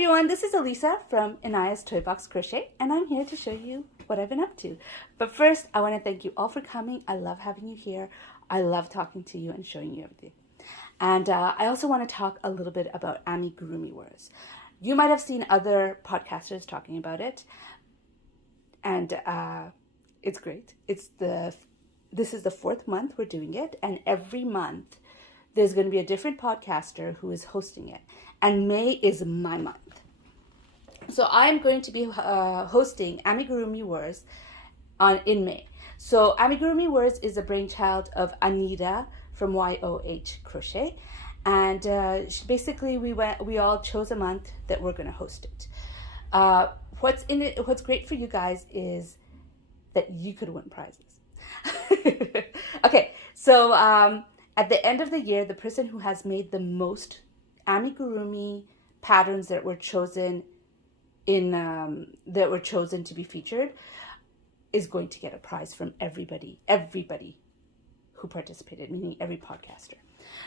everyone, this is Elisa from Inaya's Toy Box Crochet, and I'm here to show you what I've been up to. But first, I want to thank you all for coming. I love having you here. I love talking to you and showing you everything. And I also want to talk a little bit about Amigurumi Wars. You might have seen other podcasters talking about it, and it's great. This is the 4th month we're doing it, and every month there's going to be a different podcaster who is hosting it. And May is my month. So I'm going to be hosting Amigurumi Wars in May. So Amigurumi Wars is a brainchild of Anita from YOH Crochet. And basically we all chose a month that we're going to host it. What's great for you guys is that you could win prizes. Okay, so at the end of the year, the person who has made the most amigurumi patterns that were chosen to be featured is going to get a prize from everybody who participated, meaning every podcaster.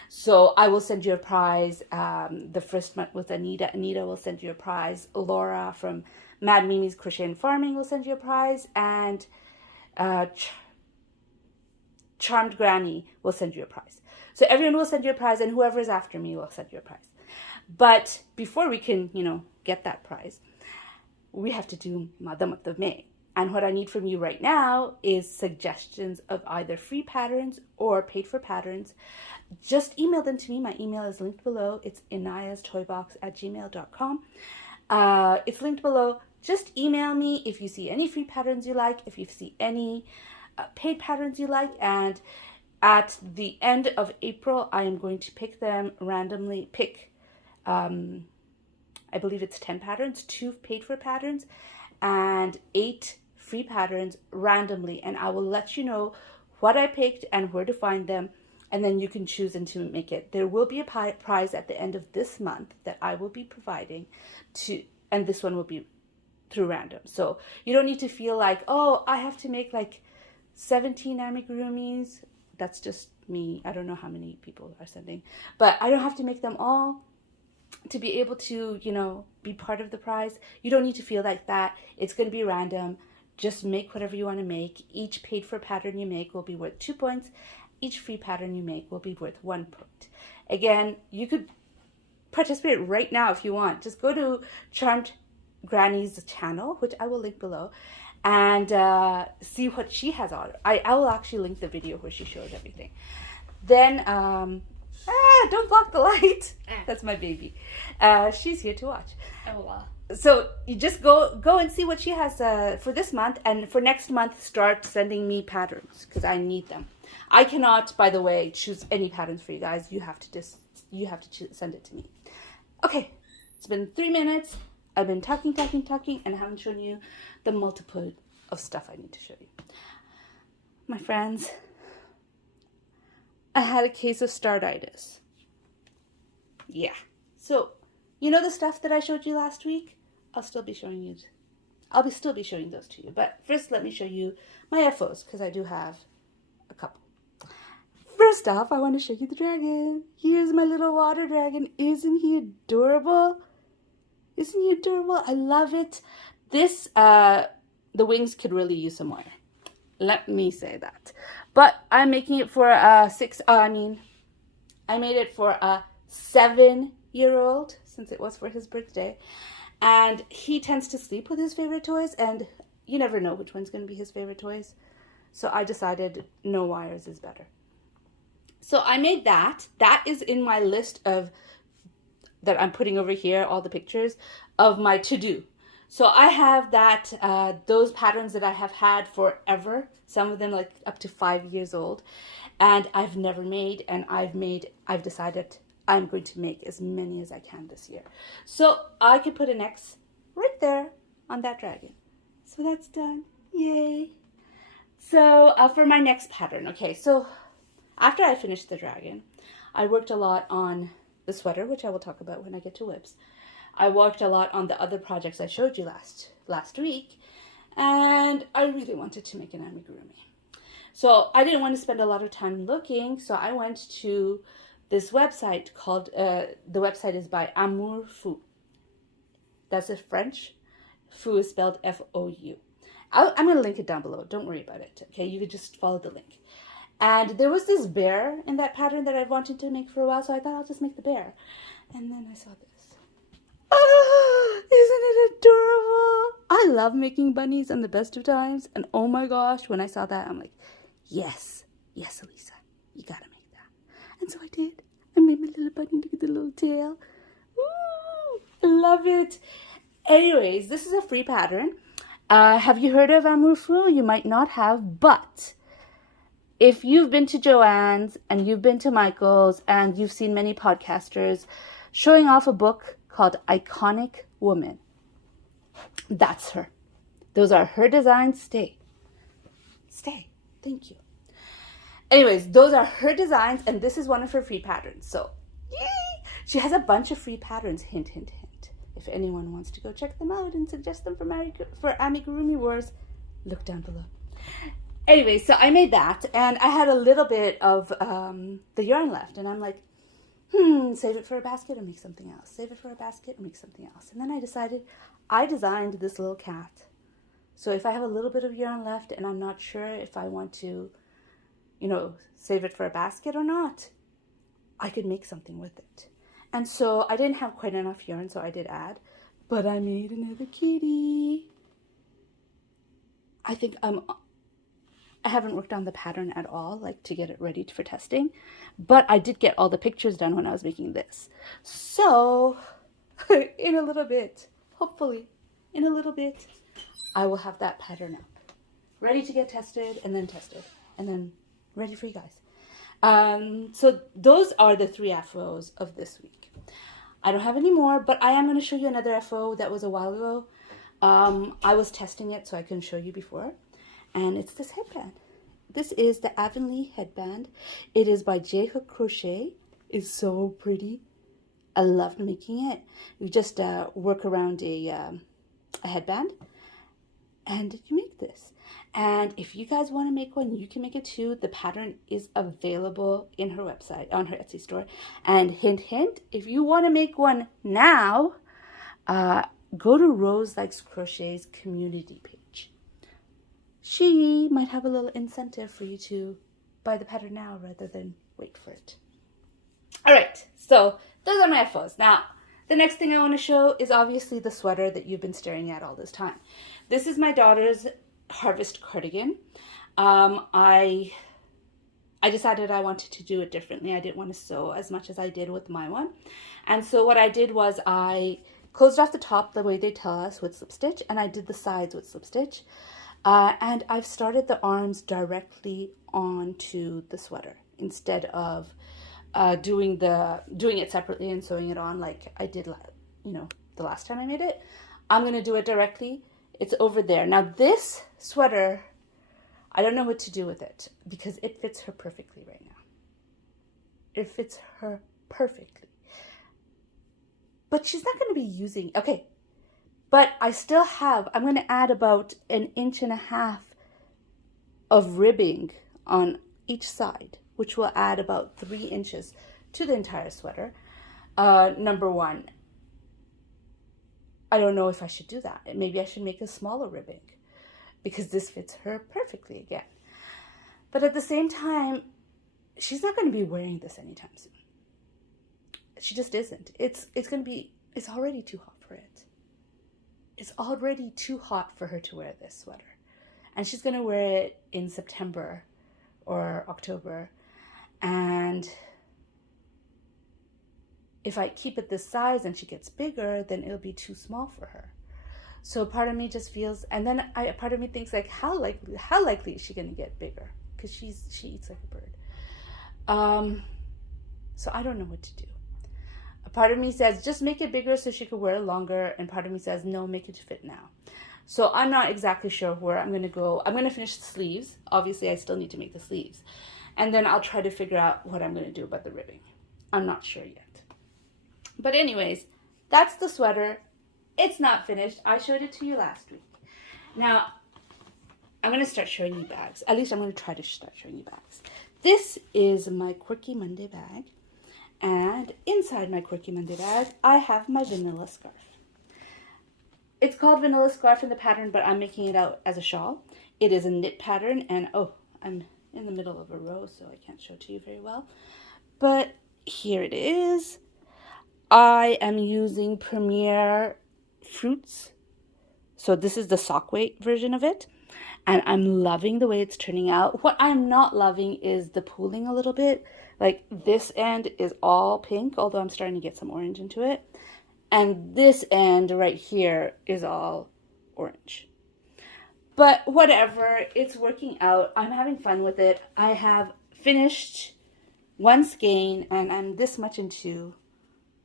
So I will send you a prize. The first month with Anita will send you a prize. Laura from Mad Mimi's Crochet and Farming will send you a prize, and Charmed Granny will send you a prize. So everyone will send you a prize, and whoever is after me will send you a prize. But before we can, get that prize, we have to do the month of May. And what I need from you right now is suggestions of either free patterns or paid for patterns. Just email them to me. My email is linked below. It's inayastoybox@gmail.com. It's linked below. Just email me if you see any free patterns you like, if you see any paid patterns you like, and at the end of April, I am going to randomly pick, I believe it's 10 patterns, 2 paid for patterns, and 8 free patterns randomly. And I will let you know what I picked and where to find them, and then you can choose and to make it. There will be a prize at the end of this month that I will be providing and this one will be through random. So you don't need to feel like, oh, I have to make like 17 amigurumis. That's just me. I don't know how many people are sending, but I don't have to make them all to be able to, be part of the prize. You don't need to feel like that. It's going to be random. Just make whatever you want to make. Each paid for pattern you make will be worth 2 points. Each free pattern you make will be worth 1 point. Again, you could participate right now if you want. Just go to Charmed Granny's channel, which I will link below, and see what she has on. I will actually link the video where she shows everything. Then, don't block the light. That's my baby. She's here to watch. Oh, wow. So you just go and see what she has for this month, and for next month, start sending me patterns because I need them. I cannot, by the way, choose any patterns for you guys. You have to send it to me. Okay, it's been 3 minutes. I've been talking, and I haven't shown you the multiple of stuff I need to show you. My friends, I had a case of Startitis. Yeah. So, the stuff that I showed you last week? I'll still be showing those to you. But first, let me show you my FOs, because I do have a couple. First off, I want to show you the dragon. Here's my little water dragon. Isn't he adorable? Isn't he adorable? I love it. This, the wings could really use some more. Let me say that. But I'm making it for I made it for a 7-year-old, since it was for his birthday. And he tends to sleep with his favorite toys, and you never know which one's going to be his favorite toys. So I decided no wires is better. So I made that. That is in my list that I'm putting over here, all the pictures of my to-do. So I have those patterns that I have had forever, some of them like up to 5 years old, and I've never made, and I've decided I'm going to make as many as I can this year. So I could put an X right there on that dragon. So that's done. Yay. So for my next pattern, okay, so after I finished the dragon, I worked a lot on the sweater, which I will talk about when I get to whips. I worked a lot on the other projects I showed you last week, and I really wanted to make an amigurumi. So I didn't want to spend a lot of time looking, so I went to this website called, the website is by Amour Fou. That's in French. Fou is spelled F-O-U. I'm going to link it down below. Don't worry about it. Okay, you could just follow the link. And there was this bear in that pattern that I wanted to make for a while, so I thought I'll just make the bear. And then I saw this. Oh, isn't it adorable? I love making bunnies on the best of times. And oh my gosh, when I saw that, I'm like, yes, Elisa, you gotta make that. And so I did. I made my little bunny. Look at the little tail. Ooh, I love it. Anyways, this is a free pattern. Have you heard of Amigurumi? You might not have, but if you've been to Joann's and you've been to Michael's and you've seen many podcasters showing off a book called Iconic Woman, that's her. Those are her designs. Stay. Thank you. Anyways, those are her designs, and this is one of her free patterns. So, yay! She has a bunch of free patterns. Hint, hint, hint. If anyone wants to go check them out and suggest them for Amigurumi Wars, look down below. Anyway, so I made that, and I had a little bit of the yarn left, and I'm like, save it for a basket or make something else. Save it for a basket or make something else. And then I decided I designed this little cat. So if I have a little bit of yarn left and I'm not sure if I want to, save it for a basket or not, I could make something with it. And so I didn't have quite enough yarn, so I did add, but I made another kitty. I think I haven't worked on the pattern at all, like to get it ready for testing, but I did get all the pictures done when I was making this. So in a little bit, hopefully in a little bit, I will have that pattern up, ready to get tested and then ready for you guys. So those are the 3 FOs of this week. I don't have any more, but I am going to show you another FO that was a while ago. I was testing it, so I couldn't show you before. And it's this headband. This is the Avonlea headband. It is by J Hook Crochet. It's so pretty. I loved making it. You just work around a headband, and you make this. And if you guys want to make one, you can make it too. The pattern is available in her website, on her Etsy store. And hint, hint, if you want to make one now, go to Rose Likes Crochet's community page. She might have a little incentive for you to buy the pattern now rather than wait for it. All right, so those are my FOs. Now, the next thing I want to show is obviously the sweater that you've been staring at all this time. This is my daughter's Harvest cardigan. I decided I wanted to do it differently. I didn't want to sew as much as I did with my one. And so what I did was I closed off the top the way they tell us with slip stitch, and I did the sides with slip stitch. And I've started the arms directly onto the sweater instead of doing it separately and sewing it on like I did, the last time I made it. I'm going to do it directly. It's over there. Now this sweater, I don't know what to do with it because it fits her perfectly right now. It fits her perfectly. But she's not going to be using, okay. But I still have, I'm going to add about 1.5 inches of ribbing on each side, which will add about 3 inches to the entire sweater. Number one, I don't know if I should do that. Maybe I should make a smaller ribbing because this fits her perfectly again. But at the same time, she's not going to be wearing this anytime soon. She just isn't. It's already too hot for it. It's already too hot for her to wear this sweater. And she's going to wear it in September or October. And if I keep it this size and she gets bigger, then it'll be too small for her. So part of me just feels, and then part of me thinks like, how likely is she going to get bigger? Because she eats like a bird. So I don't know what to do. A part of me says, just make it bigger so she could wear it longer. And part of me says, no, make it fit now. So I'm not exactly sure where I'm going to go. I'm going to finish the sleeves. Obviously, I still need to make the sleeves. And then I'll try to figure out what I'm going to do about the ribbing. I'm not sure yet. But anyways, that's the sweater. It's not finished. I showed it to you last week. Now, I'm going to start showing you bags. At least I'm going to try to start showing you bags. This is my Quirky Monday bag. And inside my Quirky Monday bag, I have my vanilla scarf. It's called Vanilla Scarf in the pattern, but I'm making it out as a shawl. It is a knit pattern, and oh, I'm in the middle of a row, so I can't show it to you very well. But here it is. I am using Premier Fruits. So this is the sock weight version of it. And I'm loving the way it's turning out. What I'm not loving is the pooling a little bit. Like this end is all pink, although I'm starting to get some orange into it. And this end right here is all orange. But whatever, it's working out. I'm having fun with it. I have finished one skein and I'm this much into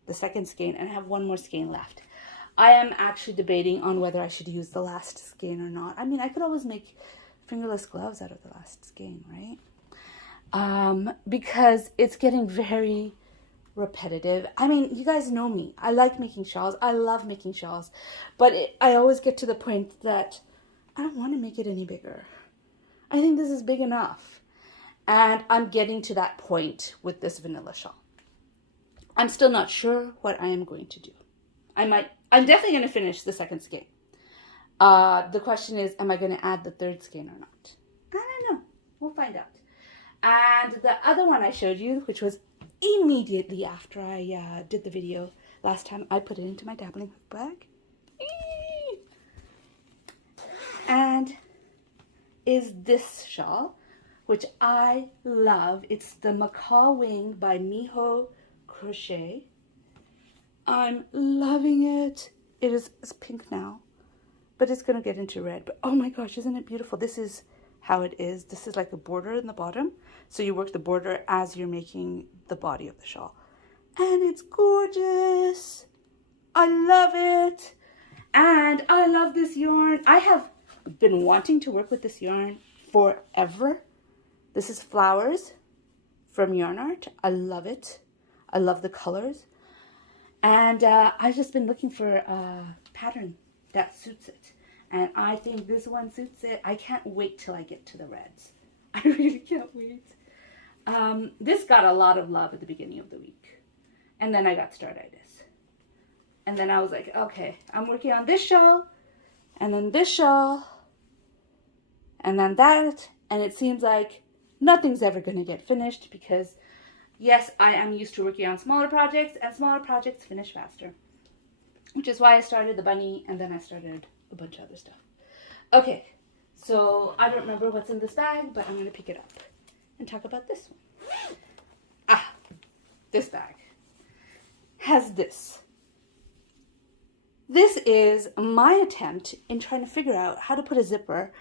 the second skein and I have one more skein left. I am actually debating on whether I should use the last skein or not. I mean, I could always make fingerless gloves out of the last skein, right? Because it's getting very repetitive. I mean, you guys know me. I like making shawls. I love making shawls. But I always get to the point that I don't want to make it any bigger. I think this is big enough. And I'm getting to that point with this vanilla shawl. I'm still not sure what I am going to do. I'm definitely going to finish the second skein. The question is, am I going to add the third skein or not? I don't know. We'll find out. And the other one I showed you, which was immediately after I did the video last time, I put it into my dabbling hook bag. And is this shawl, which I love. It's the Macaw Wing by Miho Crochet. I'm loving it. It's pink now, but it's going to get into red. But oh my gosh, isn't it beautiful? This is how it is. This is like a border in the bottom. So you work the border as you're making the body of the shawl. And it's gorgeous. I love it. And I love this yarn. I have been wanting to work with this yarn forever. This is Flowers from Yarn Art. I love it. I love the colors. And I've just been looking for a pattern that suits it. And I think this one suits it. I can't wait till I get to the reds. I really can't wait. This got a lot of love at the beginning of the week. And then I got Startitis. And then I was like, okay, I'm working on this shawl. And then this shawl. And then that. And it seems like nothing's ever going to get finished because, yes, I am used to working on smaller projects. And smaller projects finish faster. Which is why I started the bunny. And then I started a bunch of other stuff. Okay, so I don't remember what's in this bag, but I'm going to pick it up and talk about this one. This bag has this. This is my attempt in trying to figure out how to put a zipper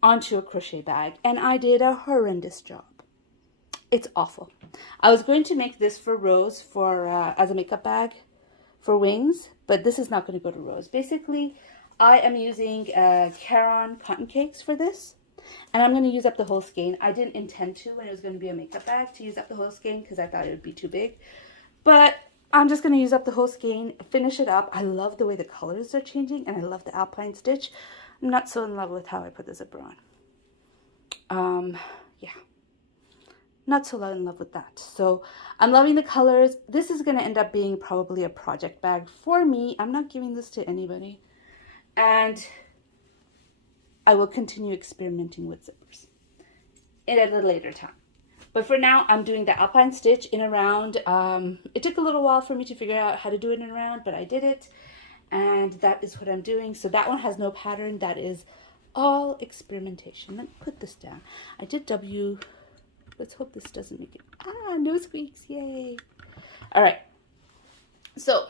onto a crochet bag, and I did a horrendous job. It's awful. I was going to make this for Rose as a makeup bag for wings, but this is not going to go to Rose. Basically, I am using Caron cotton cakes for this, and I'm going to use up the whole skein. I didn't intend to when it was going to be a makeup bag to use up the whole skein because I thought it would be too big, but I'm just going to use up the whole skein, finish it up. I love the way the colors are changing, and I love the alpine stitch. I'm not so in love with how I put the zipper on. Yeah. Not so in love with that. So I'm loving the colors. This is going to end up being probably a project bag for me. I'm not giving this to anybody. And I will continue experimenting with zippers at a later time. But for now, I'm doing the alpine stitch in a round. It took a little while for me to figure out how to do it in a round, but I did it. And that is what I'm doing. So that one has no pattern. That is all experimentation. Let me put this down. I did W. Let's hope this doesn't make it. No squeaks. Yay. All right. So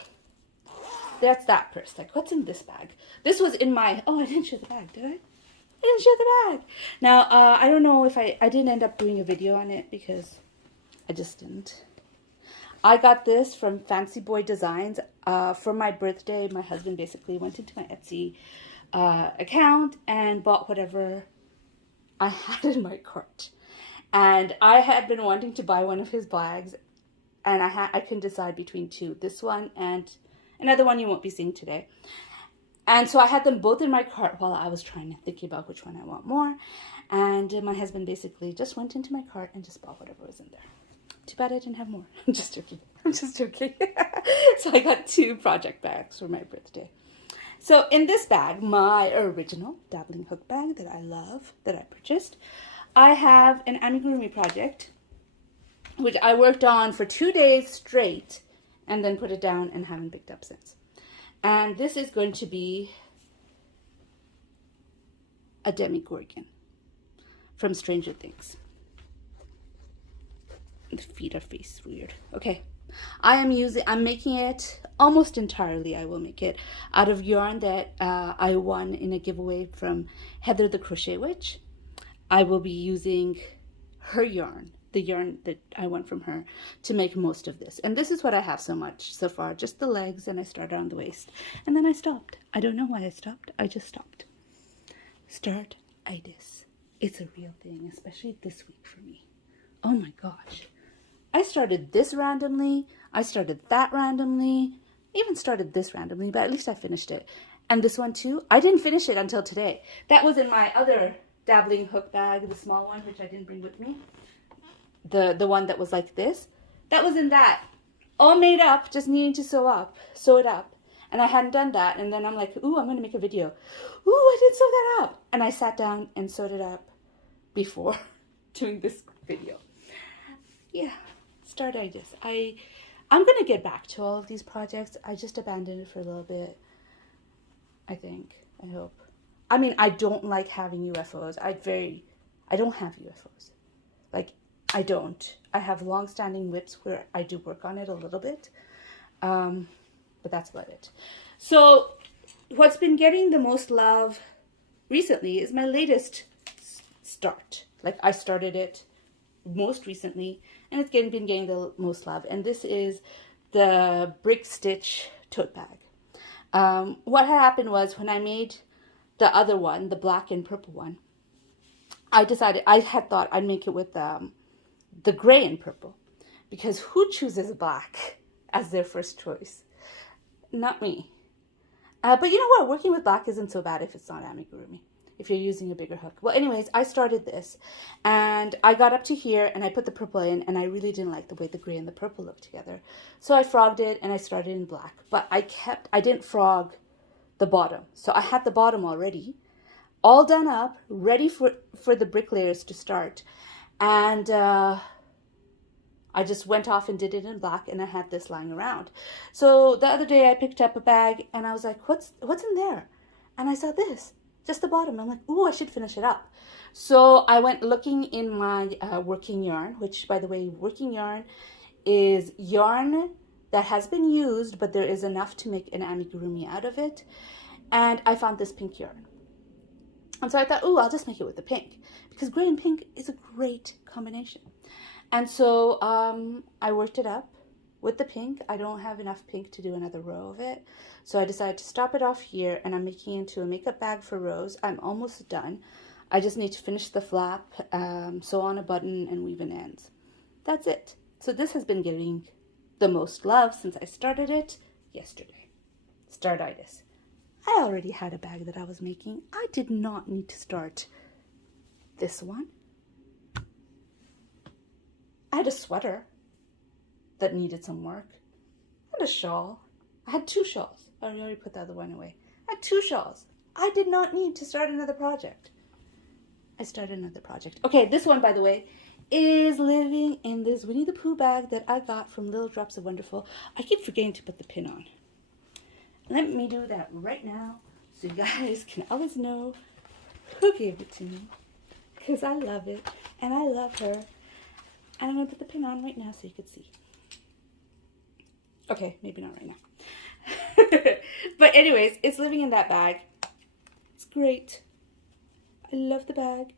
that's that first. Like, what's in this bag? This was in my... Oh, I didn't show the bag, did I? I didn't show the bag. Now, I don't know if I didn't end up doing a video on it because I just didn't. I got this from Fancy Boy Designs. For my birthday, my husband basically went into my Etsy account and bought whatever I had in my cart. And I had been wanting to buy one of his bags, and I couldn't decide between two. This one and another one you won't be seeing today. And so I had them both in my cart while I was thinking about which one I want more. And my husband basically just went into my cart and just bought whatever was in there. Too bad I didn't have more. I'm just joking. I'm just joking. So I got 2 project bags for my birthday. So in this bag, my original dabbling hook bag that I love, that I purchased, I have an amigurumi project, which I worked on for 2 days straight and then put it down and haven't picked up since. And this is going to be a Demigorgon from Stranger Things. The feet are face weird. Okay. I'm making it almost entirely, I will make it out of yarn that I won in a giveaway from Heather the Crochet Witch. I will be using her yarn, the yarn that I won from her, to make most of this. And this is what I have so far, just the legs, and I started on the waist. And then I stopped. I don't know why I stopped. I just stopped. Startitis. It's a real thing, especially this week for me. Oh my gosh. I started this randomly, I started that randomly, even started this randomly, but at least I finished it. And this one too, I didn't finish it until today. That was in my other dabbling hook bag, the small one, which I didn't bring with me. The one that was like this, that was in that. All made up, just needing to sew it up. And I hadn't done that, and then I'm like, ooh, I'm gonna make a video. Ooh, I didn't sew that up. And I sat down and sewed it up before doing this video. Yeah. Startitis. I'm gonna get back to all of these projects. I just abandoned it for a little bit. I think. I hope. I mean, I don't like having UFOs. I don't have UFOs. Like, I don't. I have long-standing whips where I do work on it a little bit. But that's about it. So, what's been getting the most love recently is my latest start. Like, I started it most recently, and it's been getting the most love, and this is the brick stitch tote bag. What had happened was, when I made the other one, the black and purple one, I had thought I'd make it with the gray and purple, because who chooses black as their first choice? Not me. But you know what, working with black isn't so bad if it's not amigurumi, if you're using a bigger hook. Well, anyways, I started this, and I got up to here, and I put the purple in, and I really didn't like the way the gray and the purple looked together. So I frogged it, and I started in black. But I didn't frog the bottom. So I had the bottom already, all done up, ready for the brick layers to start. And I just went off and did it in black, and I had this lying around. So the other day I picked up a bag, and I was like, what's in there? And I saw this. Just the bottom. I'm like, ooh, I should finish it up. So I went looking in my working yarn, which, by the way, working yarn is yarn that has been used, but there is enough to make an amigurumi out of it. And I found this pink yarn. And so I thought, ooh, I'll just make it with the pink, because gray and pink is a great combination. And so I worked it up with the pink. I don't have enough pink to do another row of it. So I decided to stop it off here, and I'm making it into a makeup bag for Rose. I'm almost done. I just need to finish the flap, sew on a button, and weave in ends. That's it. So this has been getting the most love since I started it yesterday. Startitis. I already had a bag that I was making. I did not need to start this one. I had a sweater that needed some work. I had a shawl. I had 2 shawls. I already put the other one away. I had 2 shawls. I did not need to start another project. I started another project. Okay, this one, by the way, is living in this Winnie the Pooh bag that I got from Little Drops of Wonderful. I keep forgetting to put the pin on. Let me do that right now, so you guys can always know who gave it to me, because I love it, and I love her. And I'm going to put the pin on right now so you can see. Okay, maybe not right now. But anyways, it's living in that bag. It's great. I love the bag.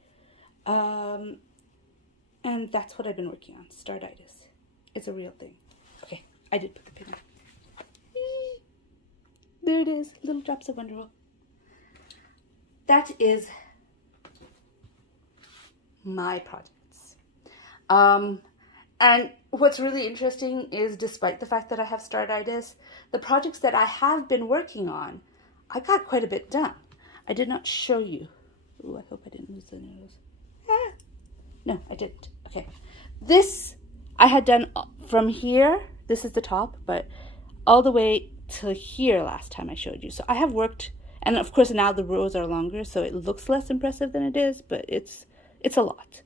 And that's what I've been working on, Startitis. It's a real thing. Okay, I did put the pin on. There it is, Little Drops of Wonderful. That is my projects. And what's really interesting is, despite the fact that I have Startitis, the projects that I have been working on, I got quite a bit done. I did not show you. Ooh, I hope I didn't lose the nose. Ah. No, I didn't. Okay. This I had done from here. This is the top, but all the way to here last time I showed you. So I have worked And of course now the rows are longer, so it looks less impressive than it is, but it's a lot.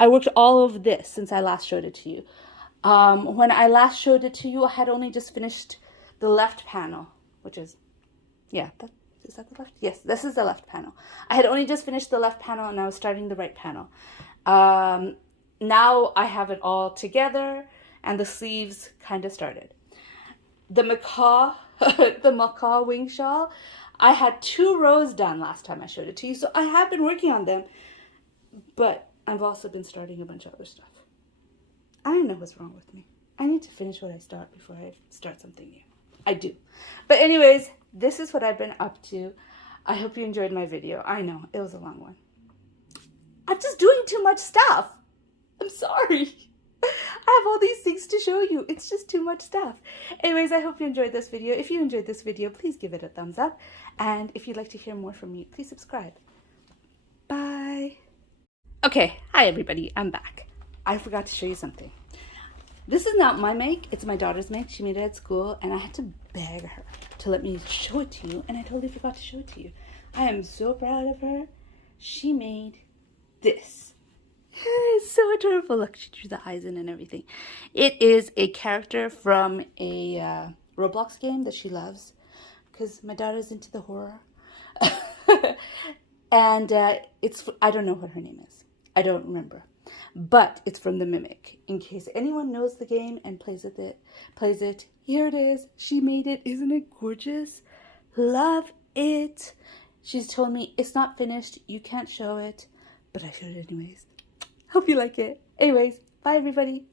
I worked all of this since I last showed it to you. When I last showed it to you, I had only just finished the left panel, which is, yeah, is that the left? Yes, this is the left panel. I had only just finished the left panel and I was starting the right panel. Now I have it all together and the sleeves kind of started. The macaw, the macaw wing shawl, I had 2 rows done last time I showed it to you, so I have been working on them, but I've also been starting a bunch of other stuff. I don't know what's wrong with me. I need to finish what I start before I start something new. I do. But anyways, this is what I've been up to. I hope you enjoyed my video. I know, it was a long one. I'm just doing too much stuff. I'm sorry. I have all these things to show you. It's just too much stuff. Anyways, I hope you enjoyed this video. If you enjoyed this video, please give it a thumbs up. And if you'd like to hear more from me, please subscribe. Bye. Okay, hi everybody. I'm back. I forgot to show you something. This is not my make. It's my daughter's make. She made it at school, and I had to beg her to let me show it to you, and I totally forgot to show it to you. I am so proud of her. She made this. It's so adorable. Look, she drew the eyes in and everything. It is a character from a Roblox game that she loves, because my daughter's into the horror. And it's, I don't know what her name is. I don't remember. But it's from the Mimic. In case anyone knows the game and plays it, here it is. She made it. Isn't it gorgeous? Love it. She's told me it's not finished. You can't show it. But I showed it anyways. Hope you like it. Anyways, bye everybody.